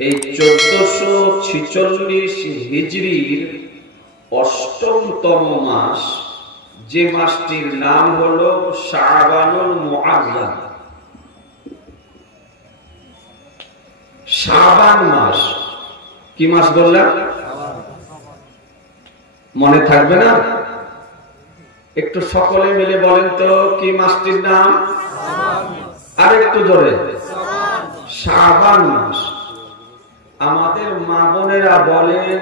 এই 1446 হিজরির অষ্টমতম মাস, যে মাসটির নাম হলো শাবানুল মুআজ্জাম। শাবান মাস কি মাস বললাম? মনে থাকবে না? একটু সকলে মিলে বলেন তো কি মাসটির নাম? আর একটু জোরে। শাবান মাস। আমাদের মা বোনেরা বলেন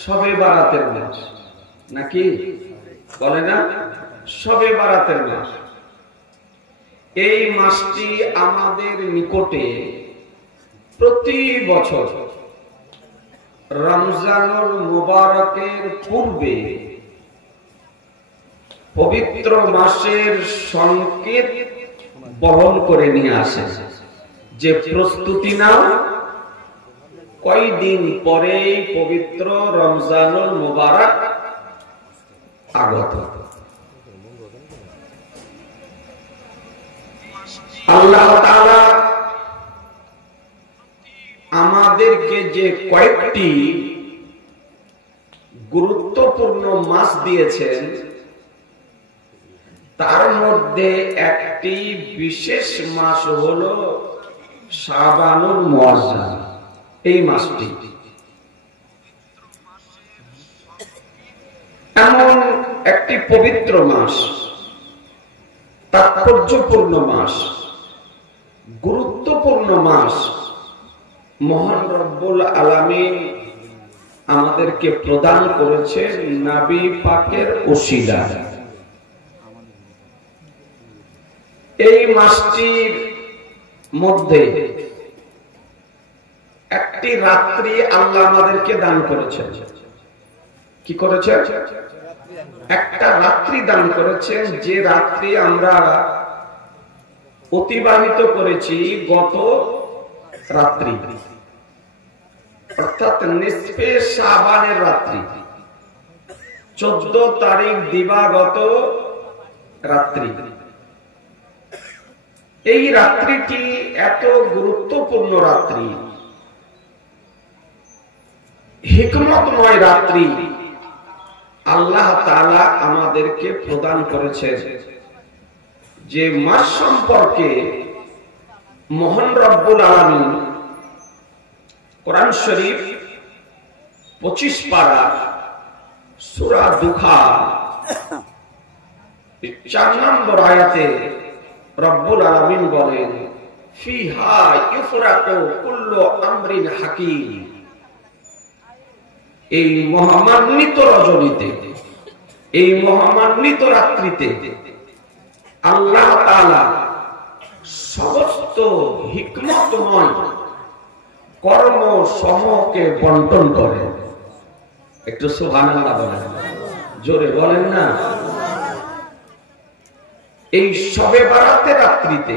শবে বারাতের মাস, নাকি বলে না? শবে বারাতের মাস। এই মাসটি আমাদের নিকটে প্রতি বছর রমজানুল মুবারকের পূর্বে পবিত্র মাসের সংকেত বহন করে নিয়ে আসে, যে প্রস্তুতি নাও, কয়দিন পরেই পবিত্র রমজানুল মুবারক আগত। আল্লাহ তাআলা আমাদেরকে যে কয়েকটি গুরুত্বপূর্ণ মাস দিয়েছেন, তার মধ্যে একটি বিশেষ মাস হলো শাবানুল মুআজ্জাম। এই মাসটি এমন একটি পবিত্র মাস, তাৎপর্যপূর্ণ মাস, গুরুত্বপূর্ণ মাস মহান রব্বুল আলামিন আমাদেরকে প্রদান করেছেন নবী পাকের ওসিলা। এই মাসটির মধ্যে একটি রাত্রি আল্লাহ আমাদেরকে দান করেছেন। কি করেছেন? একটা রাত্রি দান করেছেন, যে রাত্রি আমরা অতিবাহিত করেছি গত রাত্রি, অর্থাৎ নিসফে শাবানের রাত্রি, 14 তারিখ দিবাগত রাত্রি। এই রাত্রিটি এত গুরুত্বপূর্ণ রাত্রি, হিকমতময় রাত্রি আল্লাহ তাআলা আমাদেরকে প্রদান করেছেন। যে মাস সম্পর্কে মহান রব্বুল আলামিন কোরআন শরীফ 25 পারা সূরা দুখা 4 নম্বর আয়াতে রব্বুল আলামিন বলেন, ফিহা ইফরাকু কুল্লু আমরিন হাকিম। এই মহামান্বিত রজনীতে, এই মহামান্বিত রাত্রিতে আল্লাহ তাআলা সমস্ত হিকমতময় কর্ম সমূহকে বন্টন করেন। একটু সুবহানাল্লাহ বলেন, জোরে বলেন না। এই শবে বারাতের রাত্রিতে,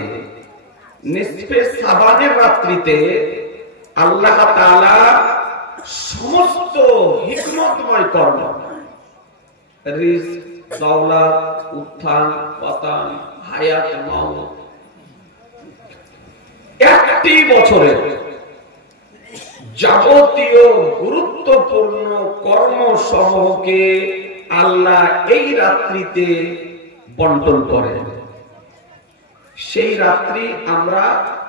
নিসফে শাবানের রাত্রিতে আল্লাহ তাআলা সমস্ত হিকমতময় কর্ম, রিজক, দৌলত, উত্থান পতন, হায়াত মাউত, একটি বছরে যাবতীয় গুরুত্বপূর্ণ কর্মসমূহকে আল্লাহ এই রাত্রিতে বন্টন করেন। সেই রাত্রি আমরা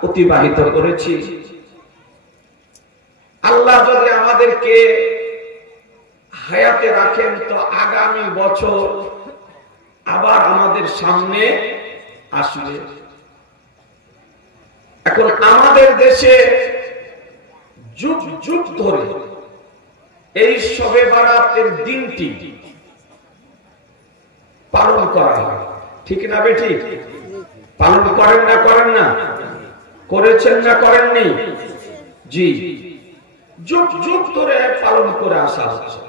অতিবাহিত করেছি। আল্লাহ যদি আমাদেরকে হায়াতে রাখেন তো আগামী বছর আবার আমাদের সামনে আসবে। এখন আমাদের দেশে যুগ যুগ ধরে এই শবে বারাতের দিনটি পালন করা হয়, ঠিক না বেঠিক? পালন করেন না? করেন না? করেছেন না করেননি? জি, যুগ যুগ ধরে পালন করে আসা হচ্ছে।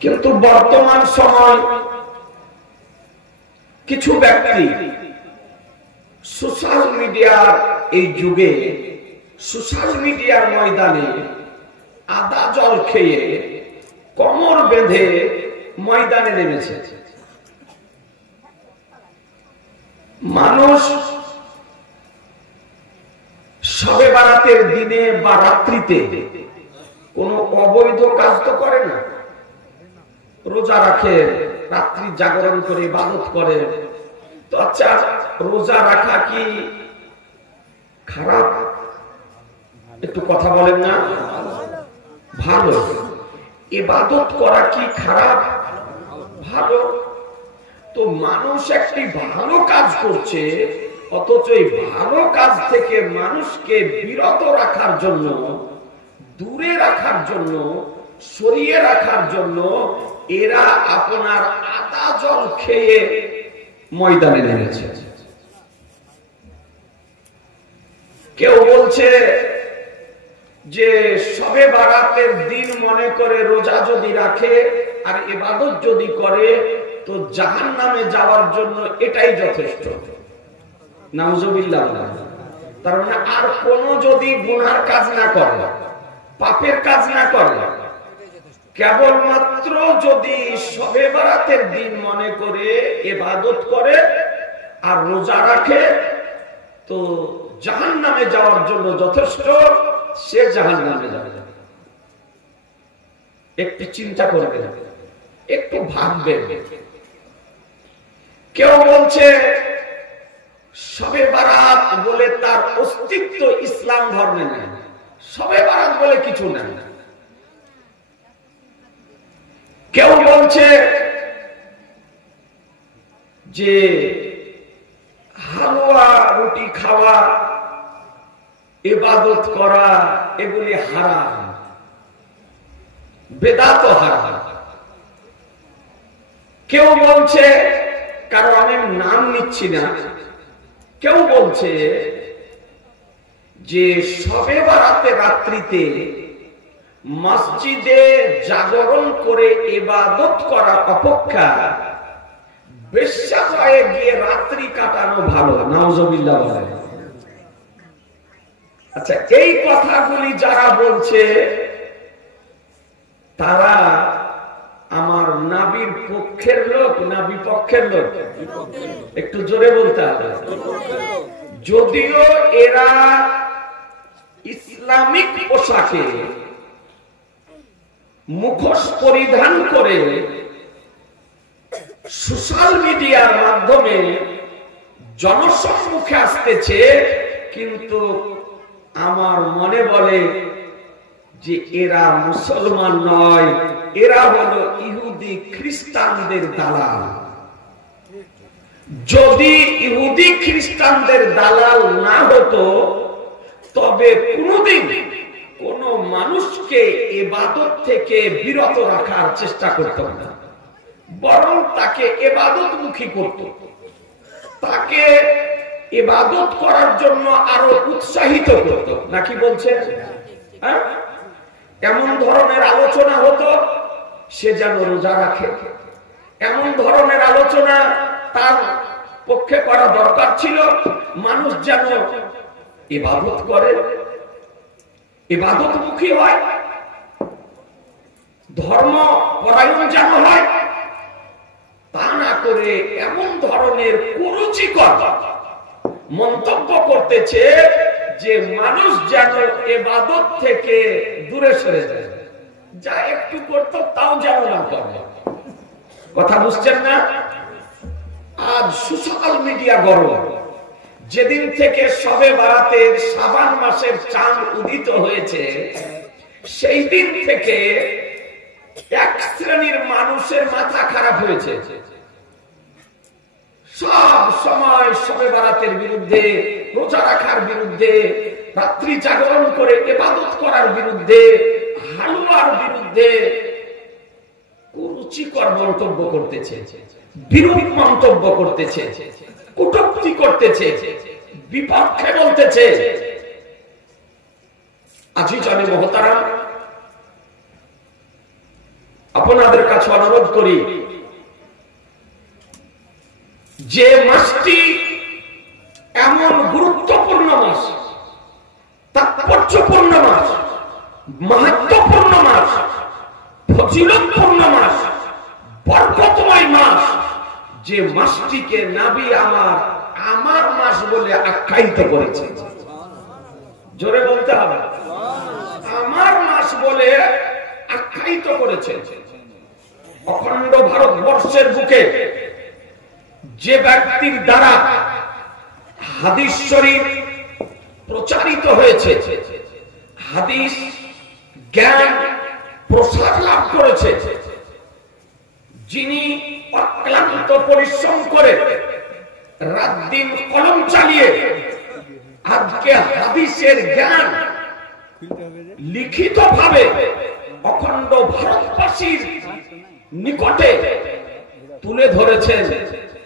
কিন্তু বর্তমান সময় কিছু ব্যক্তি সোশ্যাল মিডিয়ার এই যুগে, সোশ্যাল মিডিয়ার ময়দানে আদা জল খেয়ে কোমর বেঁধে ময়দানে নেমেছে। মানুষ শবে বারাতের দিনে বা রাত্রিতে কোন অবৈধ কাজ তো করে না, রোজা রাখে, রাত্রি জাগরণ করে ইবাদত করে। তো আচ্ছা, রোজা রাখা কি খারাপ? একটু কথা বলেন না। ভালো। ইবাদত করা কি খারাপ? ভালো। তো মানুষ একটি ভালো কাজ করছে, অথচ এই ভালো কাজ থেকে মানুষকে বিরত রাখার জন্য, দূরে রাখার জন্য, সরিয়ে রাখার জন্য এরা আপনার আদা জল খেয়ে ময়দানে নেমেছে। কেউ বলছে যে শবে বারাতের দিন মনে করে রোজা যদি রাখে আর ইবাদত যদি করে তো জাহান্নামে যাওয়ার জন্য এটাই যথেষ্ট। নাউজুবিল্লাহ। তার মানে আর কোন যদি গুনার কাজ না করে, পাপের কাজ না করে, কেবলমাত্র যদি শবে বারাতের দিন মনে করে ইবাদত করে আর রোজা রাখে তো জাহান্নামে যাওয়ার জন্য যথেষ্ট, সে জাহান্নামে যাবে। একটু চিন্তা করবে, একটু ভাববে। কেউ বলছে শবে বারাত বলে তার অস্তিত্ব ইসলাম ধর্মে নেই, শবে বারাত বলে কিছু নেই। কেউ বলছে যে হালুয়া রুটি খাওয়া, ইবাদত করা এগুলি হারাম, বেদাত হারাম। কেউ বলছে, কারণ আমি নাম নিচ্ছি না, কেউ বলছে যে শবে বারাতে রাত্রিতে মসজিদে জাগরণ করে ইবাদত করা অপেক্ষা বেশ্যালয়ে গিয়ে রাত্রি কাটানো ভালো। নাউজুবিল্লাহ বলেন। আচ্ছা, এই কথাগুলি যারা বলছে তারা আমার নাবির পক্ষের লোক না বিপক্ষের লোক? একটু জোরে বলতে হবে। যদিও এরা ইসলামিক পোশাকে মুখোশ পরিধান করে সোশ্যাল মিডিয়ার মাধ্যমে জনসম্মুখে আসতেছে, কিন্তু আমার মনে বলে যে এরা মুসলমান নয়, এরা হলো ইহুদি খ্রিস্টানদের দালাল। যদি ইহুদি খ্রিস্টানদের দালাল না হতো তবে কোনদিন কোন মানুষকে ইবাদত থেকে বিরত রাখার চেষ্টা করত না, বরং তাকে ইবাদতমুখী করত, তাকে ইবাদত করার জন্য আরো উৎসাহিত করত। নাকি বলছেন? এমন ধরনের আলোচনা হতো সে যেন রোজা রাখে, এমন ধরনের আলোচনা তার পক্ষে করা দরকার ছিল, মানুষ যেন ইবাদত করে, ইবাদতমুখী হয়, ধর্ম পরায়ণ যেন হয়। তা না করে এমন ধরনের কুরুচিকর মন্তব্য করতেছে যে মানুষ যেন ইবাদত থেকে দূরে সরে যায়, যা একটু করতো তাও যেন না করে। কথা বুঝছেন না? আজ সোশ্যাল মিডিয়া গরম। যেদিন থেকে শবে বারাতের শাবান মাসের চাঁদ উদিত হয়েছে সেই দিন থেকে এক শ্রেণীর মানুষের মাথা খারাপ হয়েছে। সব সময় শবে বারাতের বিরুদ্ধে, রোজা রাখার বিরুদ্ধে, রাত্রি জাগরণ করে ইবাদত করার বিরুদ্ধে, হালুয়ার বিরুদ্ধে কুরুচিকর মন্তব্য করতেছে, বিরূপ মন্তব্য করতেছে, কটূক্তি করতেছে, বিপক্ষে বলতেছে। আজিজানে মুহতারাম, আপনাদের কাছে অনুরোধ করি, যে মাসটি এমন গুরুত্বপূর্ণ মাস, তাৎপর্যপূর্ণ মাস, মাহাত্ম্যপূর্ণ মাস, ফজিলতপূর্ণ মাস, বরকতময় মাস, যে মাসটিকে নবী আমার মাস বলে আখ্যায়িত করেছে, জোরে বলতে হবে। আমার মাস বলে আখ্যায়িত করেছে। অখণ্ড ভারতবর্ষের বুকে যে ব্যক্তির দ্বারা হাদিস শরীফ প্রচারিত হয়েছে, হাদিস জ্ঞান প্রসার লাভ করেছে, যিনি অক্লান্ত পরিশ্রম করে রাত দিন কলম চালিয়ে আজকে হাদিসের জ্ঞান লিখিত ভাবে অখণ্ড ভারতবাসীর নিকটে তুলে ধরেছেন,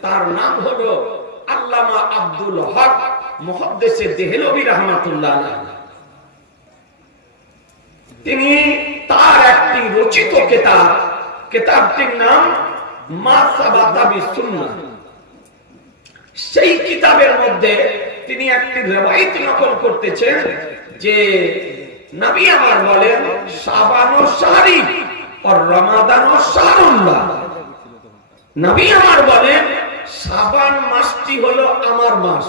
তার নাম হলো আল্লামা আব্দুল হক মুহাদ্দিসে দেহলভী রাহমাতুল্লাহ আলাইহি। তিনি তার একটি রচিত কিতাবটির নাম মা সাবাতা বিসুন্নাহ। সেই কিতাবের মধ্যে তিনি একটি রিওয়ায়াত নকল করতেছেন যে নবী আমার বলেন শাবান ও শাহরি আর রমাদান ও শাহরুল্লাহ। নবী আমার বলেন শাবান মাসটি হলো আমার মাস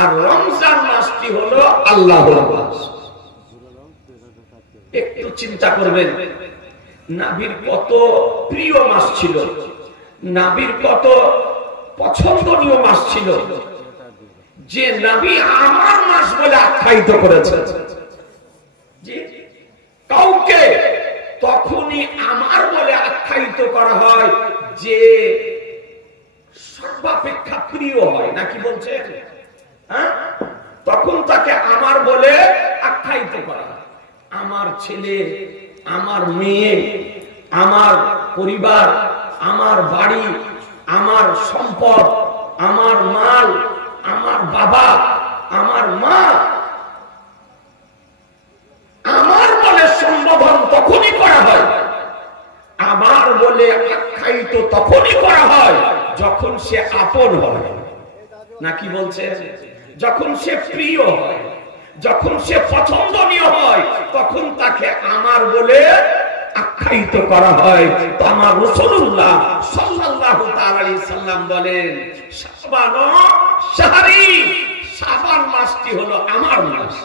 আর রমজান মাসটি হলো আল্লাহর মাস। একটু চিন্তা করবেন, নবীর কত প্রিয় মাস ছিল, নবীর কত পছন্দনীয় মাস ছিল যে নবী আমার মাস বলে আখ্যায়িত করেছেন। কাউকে তখনই আমার বলে আখ্যায়িত করা হয় যে সর্বাপেক্ষা প্রিয় হয়, নাকি বলছে? তখন তাকে আমার বলে আখ্যায়িত করা হয়। আমার ছেলে, আমার মেয়ে, আমার পরিবার, আমার বাড়ি, আমার সম্পদ, আমার মাল, আমার বাবা, আমার মা, আমার বলে সম্বোধন তখনই করা হয়, আমার বলে আখ্যায়িত তখনই করা হয় যখন সে আপন হয়, নাকি বলছে? যখন সে প্রিয় হয়, যখন সে পছন্দনীয় হয়, তখন তাকে আমার বলে আখ্যায়িত করা হয়। তো আমার রাসূলুল্লাহ সাল্লাল্লাহু তাআলা আলাইহি সাল্লাম বলেন শাবান ও শাহরি, শাবান মাসটি হলো আমার মাস।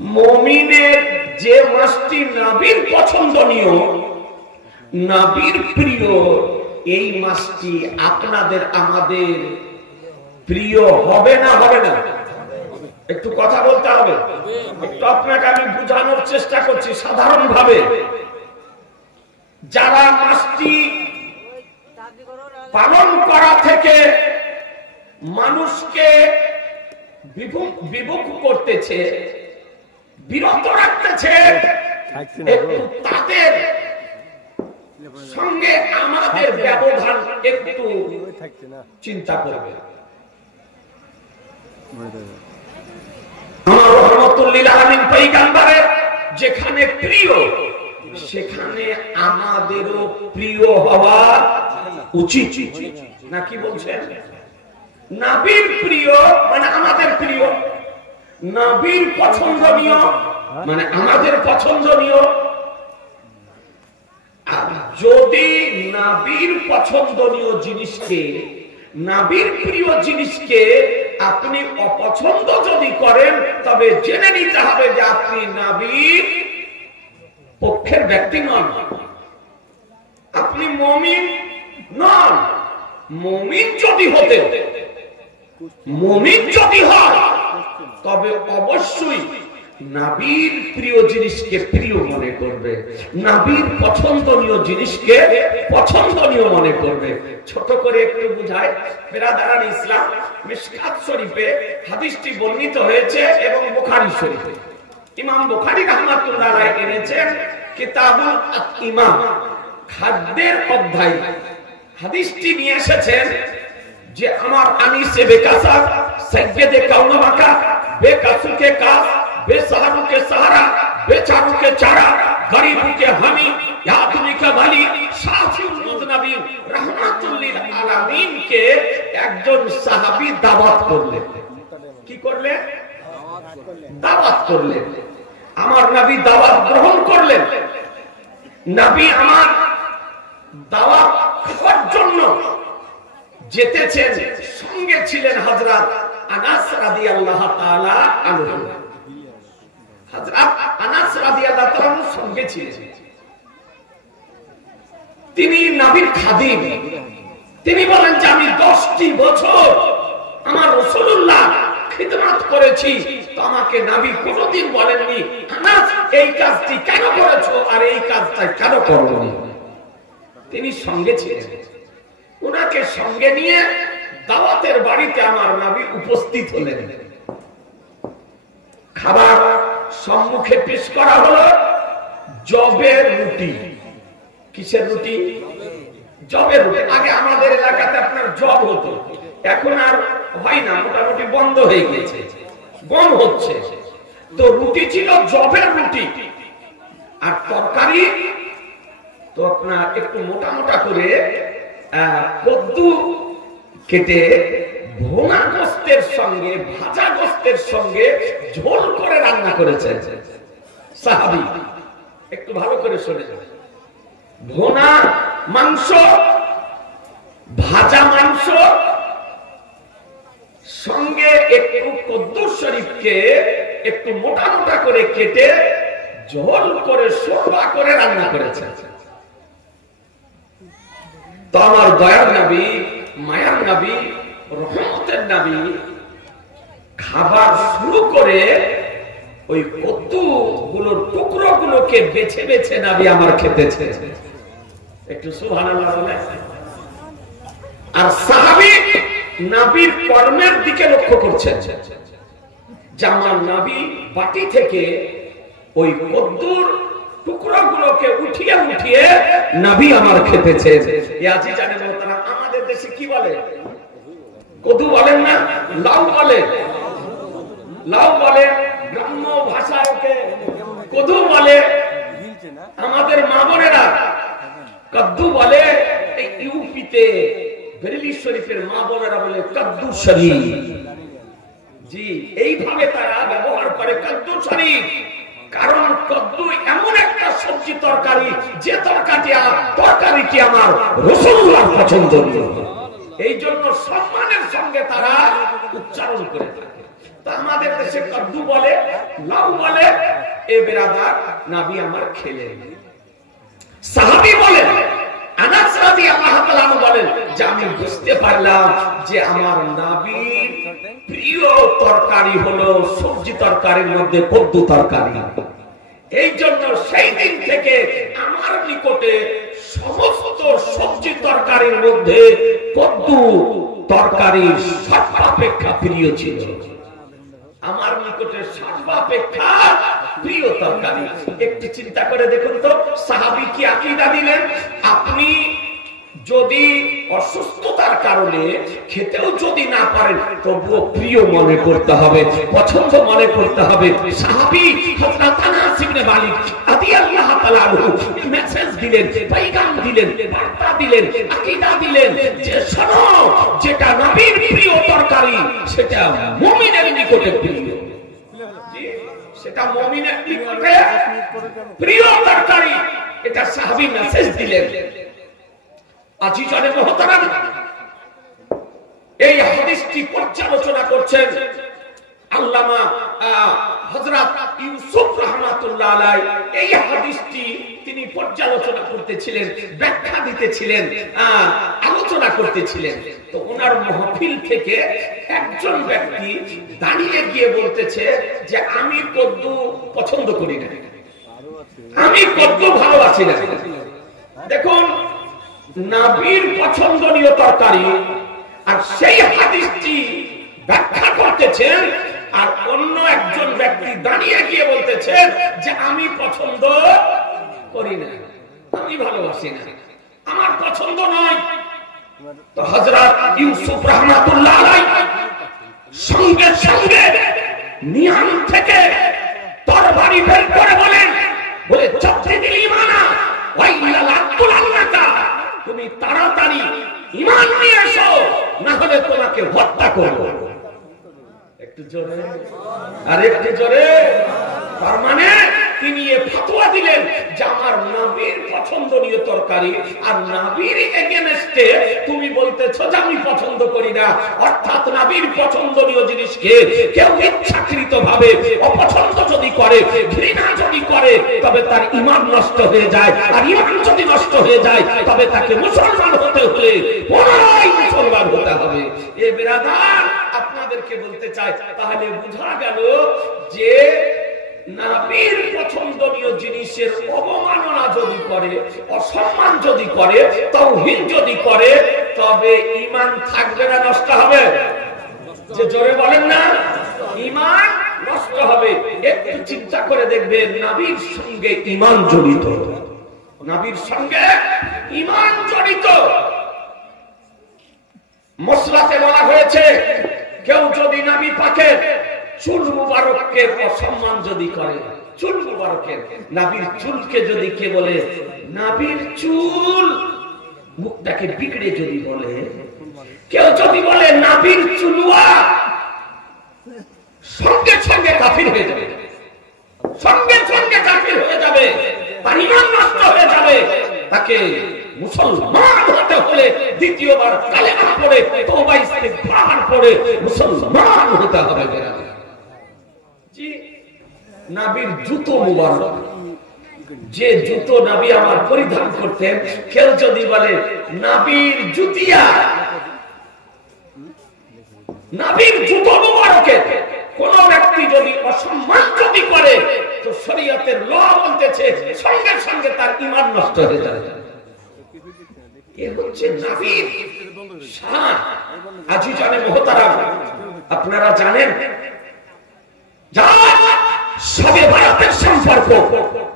মুমিনের যে মাসটি নবীর পছন্দনীয়, নবীর প্রিয়, এই মাসটি আপনাদের আমাদের প্রিয় হবে না? হবে না? একটু কথা বলতে হবে। একটু আপনাকে আমি বোঝানোর চেষ্টা করছি সাধারণ ভাবে। যারা মাসটি পালন করা থেকে মানুষকে বিমুখ করতেছে, বিরত রাখতেছে, একটু তাদের সঙ্গে আমাদের ব্যবধান একটু চিন্তা করবে। আমার রহমতুল লিল আলামিন পয়গম্বরের যেখানে প্রিয়, সেখানে আমাদেরও প্রিয় হওয়া উচিত, নাকি বলছেন? নবীর প্রিয় মানে আমাদের প্রিয়, নবীর পছন্দনীয় মানে আমাদের পছন্দনীয়। আর যদি নবীর পছন্দনীয় জিনিসকে, নবীর প্রিয় জিনিসকে আপনি অপছন্দ যদি করেন, তবে জেনে নিতে হবে যে আপনি নবীর পক্ষের ব্যক্তি নন, আপনি মুমিন নন। মুমিন যদি হতে, মুমিন যদি হয়, তবে অবশ্যই নবীর প্রিয় জিনিসকে প্রিয় মনে করবে, নবীর পছন্দনীয় জিনিসকে পছন্দনীয় মনে করবে। ছোট করে একটু বুঝায়, বিরাদারান ইসলাম, মিশকাত শরীফে হাদিসটি বর্ণিত হয়েছে এবং বুখারী শরীফে ইমাম বুখারী রাহমাতুল্লাহ আলাইহি এনেছেন কিতাবুল ইমাম, খাদ্যের অধ্যায়। হাদিসটি নিয়ে এসেছেন যে আমার আনিসে বেকাসা সাইয়্যিদে কাউনাবাকা বেকাসুকে কাস বেসাহারুকে সাহারা বেচারুকে চারা গরিবুকে হামি ইয়াতুনিকা ভালি শাফিউল মুযনাবিন রাহমাতুল লিল আলামিন কে একজন সাহাবী দাওয়াত করলেন। কি করলেন? দাওয়াত করলেন। আমার নবী দাওয়াত গ্রহণ করলেন। নবী আমার দাওয়াত খাওয়ার জন্য যেতেছেন, সঙ্গে ছিলেন হযরত আনাস রাদিয়াল্লাহু তাআলা আনহু, হযরত আনাস রাদিয়াল্লাহু তাআলা আনহুর সঙ্গে ছিলেন। তিনি নবীর খাদিম। তিনি বলেন যে আমি 10টি বছর আমার রাসূলুল্লাহ খিদমত করেছি, তো আমাকে নবী কোনদিন বলেননি আনাস এই কাজটি কেন করেছো আর এই কাজটা কেন করোনি। তিনি সঙ্গে ছিলেন। ওনাকে সঙ্গে নিয়ে দাওয়াতের বাড়িতে আমার নবী উপস্থিত হলেন। খাবার সম্মুখে পেশ করা হলো জবের রুটি। কিসের রুটি? জবের রুটি। আগে আমাদের এলাকাতে আপনার জব হতো, এখন আর হয় না, মোটামুটি বন্ধ হয়ে গেছে, গম হচ্ছে। তো রুটি ছিল জবের রুটি, আর তরকারি তো আপনার একটু মোটা মোটা করে কদ্দু কেটে ভোনা গোস্তের সঙ্গে, ভাজা গোস্তের সঙ্গে ঝোল করে রান্না করেছে সাহাবী। একটু ভালো করে শুনে যাবে। ভোনা মাংস, ভাজা মাংস সঙ্গে একটু কদ্দুর শরীফকে একটু মোটা মোটা করে কেটে ঝোল করে শোরবা করে রান্না করেছে। তো আমার দয়ার নবী, মায়ার নবী, রহমতের নবী খাবার শুরু করে ওই কদ্দু গুলোর টুকরো গুলোকে বেছে বেছে নবী আমার খেতেছে। একটু সুবহানাল্লাহ বলে। আর সাহাবী নবীর কর্মের দিকে লক্ষ্য করছেন যে আমার নবী বাটি থেকে ওই কদ্দুর টুকরো গুলোকে উঠিয়ে উঠিয়ে নবী আমার খেতেছে। আজি জানেন তারা আমাদের দেশে কি বলে? কদ্দু বলেন না, লাউ বলে। লাউ বলে, গ্রাম্য ভাষায় ওকে কদ্দু বলে। আমাদের মা বোনেরা কদ্দু বলে। এই ইউপিতে বেরেলি শরীফের মা বোনেরা বলে কদ্দু শরীফ। জি, এইভাবে তারা ব্যবহার করে কদ্দু শরীফ। কারণ কদ্দু এমন একটা সবজি তরকারি, যে তরকারিটি আমার রাসূলুল্লাহর পছন্দনীয়, এই জন্য সম্মানের সঙ্গে তারা উচ্চারণ করে থাকে। তা আমাদের দেশে কদ্দু বলে, লাউ বলে। এ বেরাদার নবী আমার খেলেন। সাহাবী বলেন, আনাস রাদিয়াল্লাহু তাআলা আনহু বলেন যে আমি বুঝতে পারলাম যে আমার নবীর প্রিয় তরকারি হলো সবজি তরকারির মধ্যে কদ্দু তরকারি। এই জন্য সেই দিন থেকে আমার নিকটে সমস্ত সবজি তরকারির মধ্যে কদ্দু তরকারি সর্বাপেক্ষা প্রিয় ছিল। আমার নিকটে সর্বাপেক্ষা প্রিয় তরকারি। একটু চিন্তা করে দেখুন তো, সাহাবী কি আকীদা দিলেন? আপনি যদি অসুস্থতার কারণে খেতেও যদি না পারেন, তবুও প্রিয় মনে করতে হবে, পছন্দ মনে করতে হবে। সাহাবী হযরত আনাস ইবনে মালিক রাদিয়াল্লাহু তাআলা আনহু মেসেজ দিলেন, পয়গাম দিলেন, বার্তা দিলেন, আকীদা দিলেন যে শোনো, যেটা নবীর প্রিয় তরকারি সেটা মুমিনের নিকটে প্রিয়। সেটা মুমিনের নিকটে প্রিয় তরকারি, এটা সাহাবী মেসেজ দিলেন। আজিজানে মুহতারাম, এই হাদিসটি পর্যালোচনা করছেন আল্লামা হযরত ইউসুফ রাহমাতুল্লাহ আলাইহি। এই হাদিসটি তিনি পর্যালোচনা করতেছিলেন, ব্যাখ্যা দিতেছিলেন, আলোচনা করতেছিলেন। তো ওনার মাহফিল থেকে একজন ব্যক্তি দাঁড়িয়ে গিয়ে বলতেছে যে আমি কদ্দু পছন্দ করি না, আমি কদ্দু ভালোবাসি না। দেখুন, নবীর পছন্দনীয় তরকারি, আর সেই হাদিসটি ব্যাখ্যা করতেছেন, আর অন্য একজন ব্যক্তি দাঁড়িয়ে গিয়ে বলতেছেন যে আমি পছন্দ করি না, আমি ভালোবাসি না, আমার পছন্দ নয়। তো হযরত ইউসুফ রাহমাতুল্লাহ আলাইহি সঙ্গে সঙ্গে নিয়াম থেকে তরবারি বের করে বলেন, বলে জাদ্দিদিল ঈমানা ওয়া ইল্লা লাতুলান্নাকা, তুমি তাড়াতাড়ি ঈমান নিয়ে এসো, না হলে তোমাকে হত্যা করব। একটু জোরে, আর একটু জোরে। তার মানে তিনি এ ফতোয়া দিলেন যে আমার নবীর পছন্দনীয় তরকারি আর নবীর এগেনস্টে তুমি বলতেছো যে আমি পছন্দ করি না, অর্থাৎ নবীর পছন্দনীয় জিনিসকে কেউ ইচ্ছাকৃতভাবে অপছন্দ যদি করে, ঘৃণা যদি করে, তবে তার ঈমান নষ্ট হয়ে যায়। আর ঈমান যদি নষ্ট হয়ে যায় তবে তাকে মুসলমান হতে হলে পুনরায় মুসলমান হতে হবে। এ বিরাদার, আপনাদেরকে বলতে চাই, তাহলে বোঝা গেল যে নবীর পছন্দনীয় জিনিসের অবমাননা যদি করে, অসম্মান যদি করে, তাওহীদ যদি করে, তবে ঈমান থাকবে না নষ্ট হবে? যে জোরে বলেন না, ঈমান নষ্ট হবে। একটু চিন্তা করে দেখবেন, নবীর সঙ্গে ঈমান জড়িত, নবীর সঙ্গে ঈমান জড়িত। মসলাতে বলা হয়েছে কেউ যদি নবী পাকের চুল মুবারককে অসম্মান যদি করে, চুল মুবারকের, নবীর চুলকে যদি কে বলে নবীর চুল, মুখটাকে বিগড়ে যদি বলে, কেউ যদি বলে নবীর চুলুয়া, সঙ্গে সঙ্গে কাফির হয়ে যাবে, সঙ্গে সঙ্গে কাফির হয়ে যাবে, তার ঈমান নষ্ট হয়ে যাবে। তাকে মুসলমান হতে হলে দ্বিতীয়বার কালেমা পড়ে তওবা ইস্তিগফার পড়ে মুসলমান হতে হবে। জি, নবীর জুতো মুবারক, যে জুতো নবী আমার পরিধান করতেন, কেউ যদি বলে নবীর জুতিয়া, নবীর জুতো মুবারকের কোন ব্যক্তি যদি অসম্মান যদি করে, তো শরীয়তের ল বলতেছে সঙ্গে সঙ্গে তার ঈমান নষ্ট হয়ে যাবে। এ হচ্ছে নবীর শান। আজিজানে মুহতারাম, আপনারা জানেন শবে বরাতের সম্পর্ক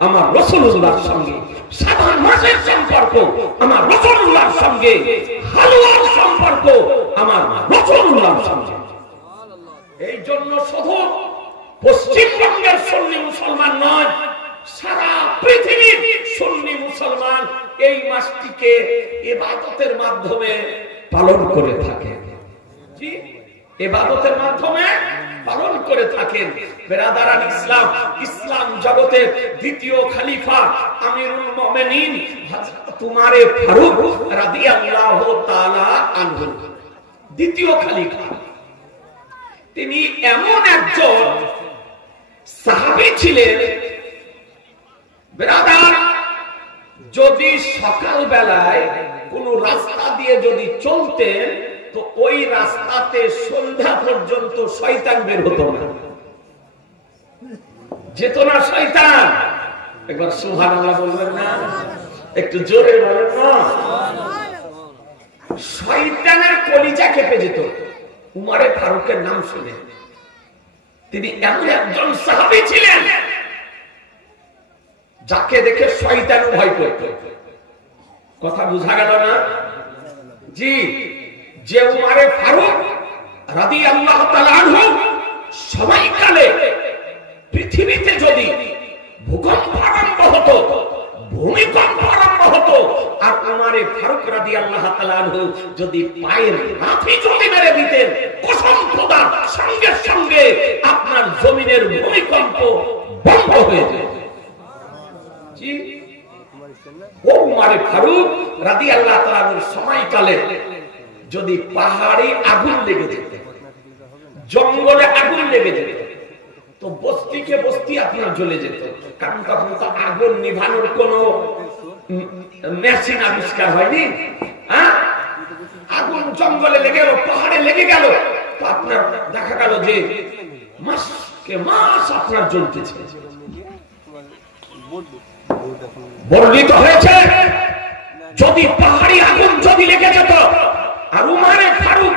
আমার রাসূলুল্লাহর সঙ্গে, সাবান মাসের সম্পর্ক আমার রাসূলুল্লাহর সঙ্গে, হালুয়ার সম্পর্ক আমার রাসূলুল্লাহর সঙ্গে। এই জন্য শুধু পশ্চিমবঙ্গের সুন্নি মুসলমান নয়, সারা পৃথিবীর সুন্নি মুসলমান এই মাসটিকে ইবাদতের মাধ্যমে পালন করে থাকে। জি, ইবাদতের মাধ্যমে পালন করে থাকেন। বেরাদারান ইসলাম, ইসলাম জগতের দ্বিতীয় খলিফা আমিরুল মুমিনিন হযরত উমর ফারুক রাদিয়াল্লাহু তাআলা আনহু, দ্বিতীয় খলিফা, তিনি এমন একজন সাহাবী ছিলেন, বেরাদার, যদি সকাল বেলায় কোন রাস্তা দিয়ে যদি চলতেন, তো ওই রাস্তাতে সন্ধ্যা পর্যন্ত শয়তান বের হতো না, যেত না শয়তান। একবার সুবহানাল্লাহ বলবেন না? একটু জোরে বলেন না। শয়তানের কলিজা কেঁপে যেত উমরে ফারুকের নাম শুনে। তিনি এমন একজন সাহাবী ছিলেন যাকে দেখে শয়তান ভয় করত। কথা বুঝা গেল না? জি, যে উমরে ফারুক রাদিয়াল্লাহু তাআলা আনহু সময়কালে পৃথিবীতে যদি ভূকম্প আরম্ভ হতো, ভূমিকম্প আরম্ভ হতো, আর উমরে ফারুক রাদিয়াল্লাহু তাআলা আনহু যদি পায়ের লাথি যদি মেরে দিতেন, কসম খোদার, সঙ্গে সঙ্গে আপনার জমিনের ভূমিকম্প বন্ধ হয়ে যেত। জি, উমরে ফারুক রাদিয়াল্লাহু তাআলা আনহুর সময়কালে যদি পাহাড়ে আগুন লেগে যেত, জঙ্গলে আগুন লেগে যেত, তো বস্তিকে বস্তি আপনার জ্বলে যেত। কারণ তখন তো আগুন নিভানোর কোন মেশিন আবিষ্কার হয়নি। আগুন জঙ্গলে লেগে গেল, পাহাড়ে লেগে গেল, তো আপনার দেখা গেল যে মাসকে মাস আপনার জ্বলতেছে, বর্ণিত হয়েছে। যদি পাহাড়ি আগুন যদি লেগে যেত, আর উমরে ফারুক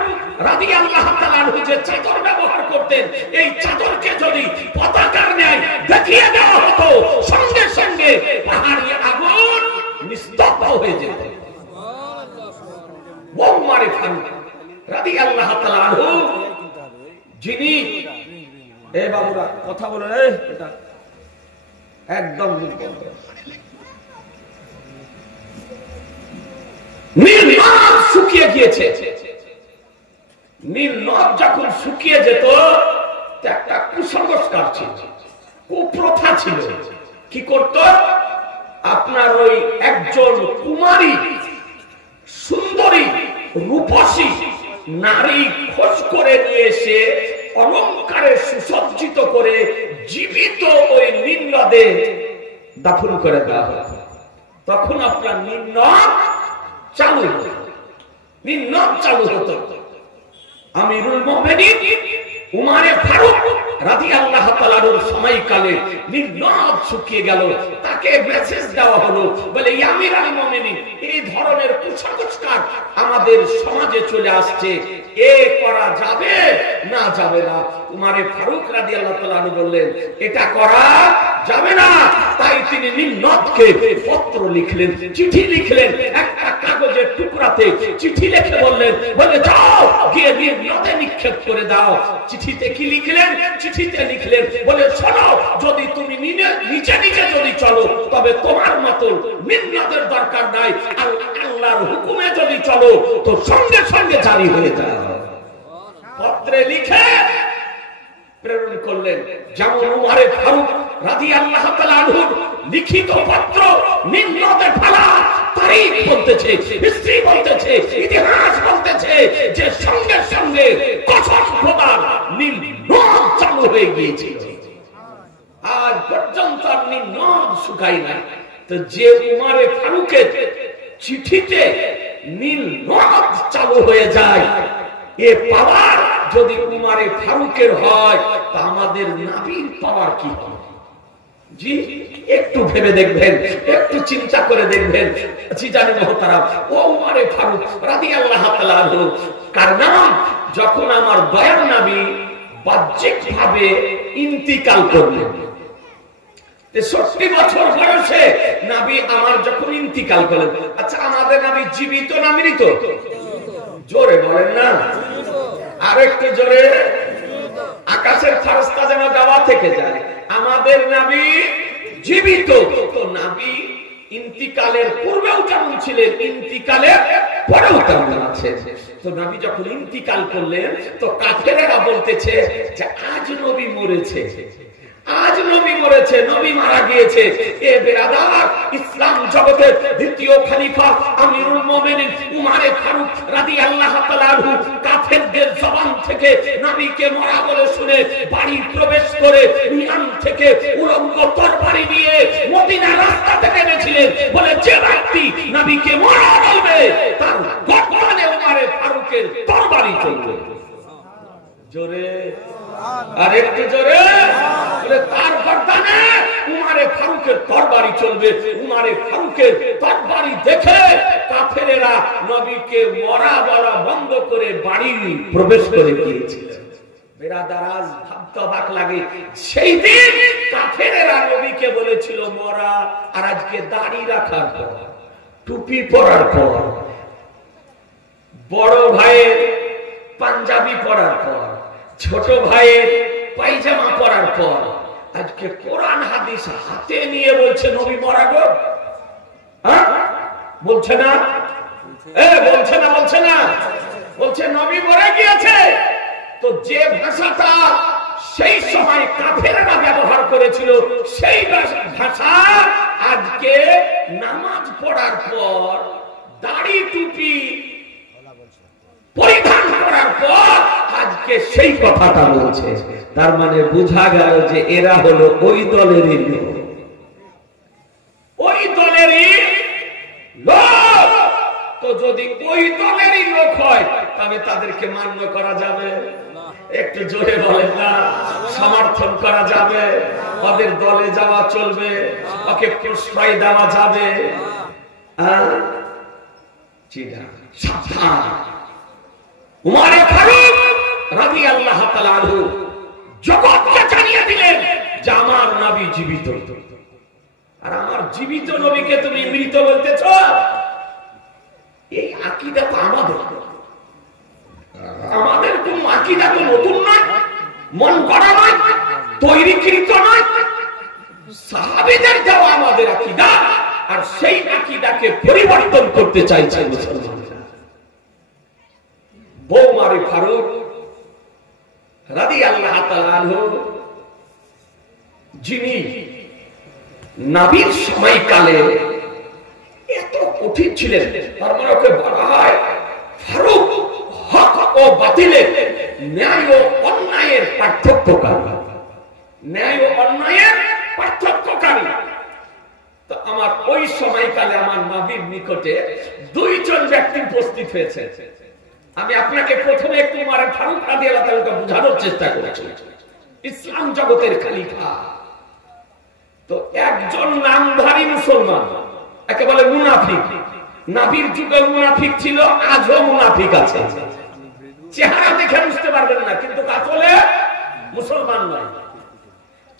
রাদিয়াল্লাহু তাআলা আনহু যে চাদর ব্যবহার করতেন, এই চাদরকে যদি পতাকার ন্যায় দেখিয়ে দেওয়া হতো, সঙ্গে সঙ্গে পাহাড়ি আগুন নিস্তব্ধ হয়ে যেত। উমরে ফারুক রাদিয়াল্লাহু তাআলা আনহু, যিনি, এ বাবুরা কথা বলে, এটা একদম নীল নদ শুকিয়ে গিয়েছে। নীল নদ যখন শুকিয়ে যেত, একটা কুসংস্কার ছিল, কুপ্রথা ছিল, কি করত? আপনার ওই একজন কুমারী সুন্দরী রূপসী নারী খোঁজ করে নিয়ে এসে অলঙ্কারে সুসজ্জিত করে জীবিত ওই নীল নদে দাফন করে দেওয়া হতো। তখন আপনার নীল নদ চালু হতো, নীল নদ চালু হতো। আমিরুল মুমিনিন উমারে ফারুক রাদিয়াল্লাহু তাআলার সময়কালে নীল নদ শুকিয়ে গেল। তাকে মেসেজ দেওয়া হলো, বলে ইয়া আমিরুল মুমিনিন, এই ধরনের কুসংস্কার আমাদের সমাজে চলে আসছে, এ করা যাবে না যাবে না? উমারে ফারুক রাদিয়াল্লাহু তাআলা বললেন এটা করা যাবে না। তাই তিনি নীল নদকে পত্র লিখলেন, চিঠি লিখলেন, একটা কাগজের টুকরাতে চিঠি লিখে বললেন, বলে যাও গিয়ে নীল নদে নিক্ষেপ করে দাও। চিঠিতে কি লিখলেন? চিঠিতে লিখলেন, বলে শোনো, যদি তুমি নিচে নিচে যদি চলো তবে তোমার মতো নীল নদের দরকার নাই, আল্লাহর হুকুমে যদি চলো তো সঙ্গে সঙ্গে জারি হয়ে যায়। পত্রে লিখে প্রেরণ করলেন। যেমন উমারে ফারুক রাদিয়াল্লাহু তাআলা আনহু লিখিত পত্র নীল নদে ফেলা তারিখ বলতেছে, হিস্ট্রি বলতেছে, ইতিহাস বলতেছে যে সঙ্গে সঙ্গে কসম খোদার নীল নদ চালু হয়ে গিয়েছিল। আজ পর্যন্ত নীল নদ শুকায় না। তো যে উমারে ফারুকের চিঠিতে নীল নদ চালু হয়ে যায়, এ পাওয়ার যদি উমারে ফারুকের হয় তা আমাদের নবীর পাওয়ার কি হবে? জি, একটু ভেবে দেখবেন, একটু চিন্তা করে দেখবেন। জি জানি মহতারাম, ও উমারে ফারুক রাদিয়াল্লাহু তাআলা আনহু, কারণ যখন আমার দয়ার নবী বাহ্যিকভাবে ইন্তিকাল করলেন, 63 বছর বয়সে নবী আমার যখন ইন্তিকাল করলেন। আচ্ছা, আমাদের নবী জীবিত না মৃত? জোরে বলেন না, আর একটু জোরে। আকাশের ফারস্তা যেন গাওয়া থেকে যায়। আমাদের নবী জীবিত। তো নবী ইন্তিকালের পূর্বেও যেমন ছিলেন, ইন্তিকালের পরেও তেমন আছেন। তো নবী যখন ইন্তিকাল করলেন তো কাফেরেরা বলতেছে যে আজ নবী মরেছে, আজ নবী মরেছে, নবী মারা গিয়েছে। এ বেরাদার, ইসলাম জগতের দ্বিতীয় খলিফা আমিরুল মুমিনিন উমারে ফারুক রাদিয়াল্লাহু তাআলা আনহু কাফেরদের জবান থেকে নবীকে মরা বলে শুনে বাড়ি প্রবেশ করে মিয়ান থেকে উলঙ্গ তরবারি নিয়ে মদিনার রাস্তা থেকে নেমেছিলেন। বলে যে ব্যক্তি নবীকে মরা বলবে তার গর্দানে উমারে ফারুকের তরবারি চলবে। জোরে, আর একটু জোরে। তার গর্দানে উমারে ফারুকের তরবারি চলবে। উমারে ফারুকের তরবারি দেখে কাফেরেরা নবীকে মরা বলা বন্ধ করে বাড়ি প্রবেশ করে গিয়েছিলেন। বেরাদারাজ ভাবতে অবাক লাগে, সেই দিন কাফেরেরা নবীকে বলেছিল মরা, আর আজকে দাড়ি রাখার পর, টুপি পরার পর, বড় ভাইয়ের পাঞ্জাবি পরার পর, ছোট ভাইয়ের পায়জামা পরার পর আজকে কোরআন হাদিস হাতে নিয়ে বলছে নবী মরা গো। বলছে না? বলছে না, বলছে না, বলছে নবী মরে গিয়েছে। তো যে ভাষাটা সেই সময় কাফেররা ব্যবহার করেছিল, সেই ভাষা আজকে নামাজ পড়ার পর দাড়ি টুপি পরিধান করার পর আজকে সেই কথাটা বলছে। তার মানে বোঝা গেল যে এরা হলো ওই দলেরই লোক, ওই দলেরই লোক। তো যদি ওই দলেরই লোক হয় তবে তাদেরকে মান্য করা যাবে? একটু জোরে বলেন না। সমর্থন করা যাবে? ওদের দলে যাওয়া চলবে? ওকে প্রশ্রয় দেওয়া যাবে? সাবধান। উমারে ফারুক রাদিয়াল্লাহু তাআলা আনহু জগৎকে জানিয়ে দিলেন যে আমার নবী জীবিত। আর আমার জীবিত নবীকে তুমি মৃত বলতেছ? এই আকীদা তো আমাদের কোন আকীদা তো নতুন নয়, মন গড়া নয়, তৈরিকৃত নয়। সাহাবীদের দেওয়া আমাদের আকীদা, আর সেই আকীদাকে পরিবর্তন করতে চাইছে মুসলমানরা। উমারে ফারুক রাদিয়াল্লাহু তাআলা আনহু, যিনি নবীর সময়কালে এত কঠিন ছিলেন, তার মানে ওকে বলা হয় ফারুক, হক ও বাতিলের, ন্যায় ও অন্যায়ের পার্থক্যকারী। ন্যায় ও অন্যায়ের পার্থক্যকারী। তো আমার ওই সময়কালে আমার নবীর নিকটে দুইজন ব্যক্তি উপস্থিত হয়েছে। আমি আপনাকে প্রথমে একটু উমরে ফারুক রাদিয়াল্লাহু তাআলাকে বোঝানোর চেষ্টা করেছি, ইসলাম জগতের খলিফা। তো একজন নামধারী মুসলমান, একে বলে মুনাফিক। নবীর যুগে মুনাফিক ছিল, আজও মুনাফিক আছে। চেহারা দেখে বুঝতে পারবেন না, কিন্তু আসলে মুসলমান নয়।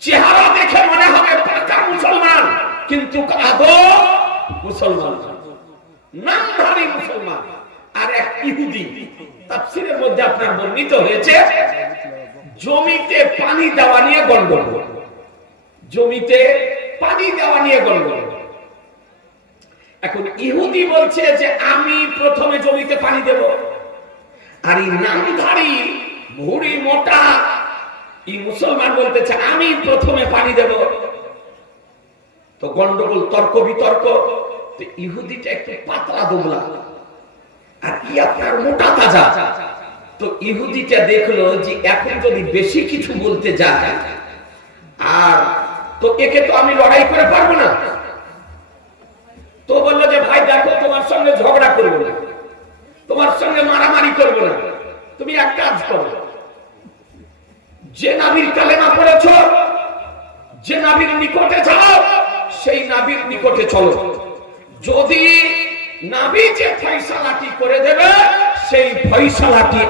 চেহারা দেখে মনে হবে পাকা মুসলমান, কিন্তু আদৌ মুসলমান নামধারী মুসলমান। আর এক ইহুদি, তাফসীরের মধ্যে আপনার বর্ণিত হয়েছে জমিতে পানি দেওয়া নিয়ে গন্ডগোল। জমিতে পানি দেওয়া নিয়ে গন্ডগোল। এখন ইহুদি বলছে যে আমি প্রথমে জমিতে পানি দেব, আর এই নামধারী ভুঁড়ি মোটা এই মুসলমান বলতেছে আমি প্রথমে পানি দেব। তো গন্ডগোল, তর্ক বিতর্ক। তো ইহুদিটা একটু পাতলা দুবলা, আর ই আপনার মোটা তাজা। তো ইহুদিটা দেখলো যে এখন যদি বেশি কিছু বলতে যায়, আর তো একে তো আমি লড়াই করে পারবো না। তো বললো যে ভাই দেখো, তোমার সঙ্গে ঝগড়া করবো না, তোমার সঙ্গে মারামারি করবো না, তুমি এক কাজ করো, যে নবীর কালেমা পড়েছ, যে নবীর নিকটে যাও, সেই নবীর নিকটে চলো। যদি নবী যে ফয়সালাটি করে দেবে, সেই ফয়সালাটি